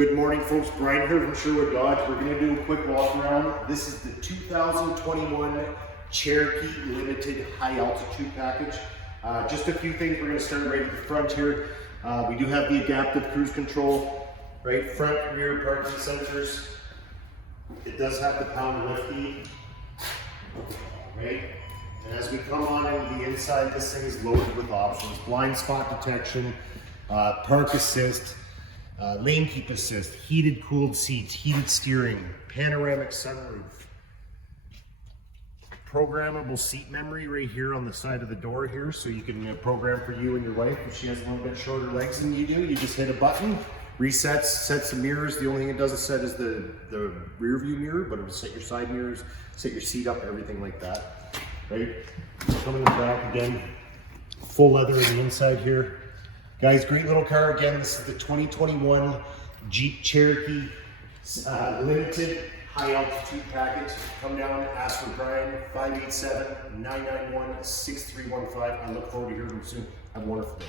Good morning, folks. Brian here from Sherwood Dodge. We're going to do a quick walk around. This is the 2021 Cherokee Limited High Altitude package. Just a few things. We're going to start right at the front here. We do have the adaptive cruise control, right? Front, rear parking sensors. It does have the power lift, right? And as we come on into the inside, this thing is loaded with options. Blind spot detection, park assist, lane keep assist, heated cooled seats, heated steering, panoramic sunroof, programmable seat memory right here on the side of the door here, so you can program for you and your wife if she has a little bit shorter legs than you do. You just hit a button, resets, sets the mirrors. The only thing it doesn't set is the rear view mirror, but it will set your side mirrors, set your seat up, everything like that, right? Coming back again, full leather on the inside here. Guys, great little car. Again, this is the 2021 Jeep Cherokee Limited High Altitude package. Come down, ask for Brian, 587-991-6315. I look forward to hearing from you soon. Have a wonderful day.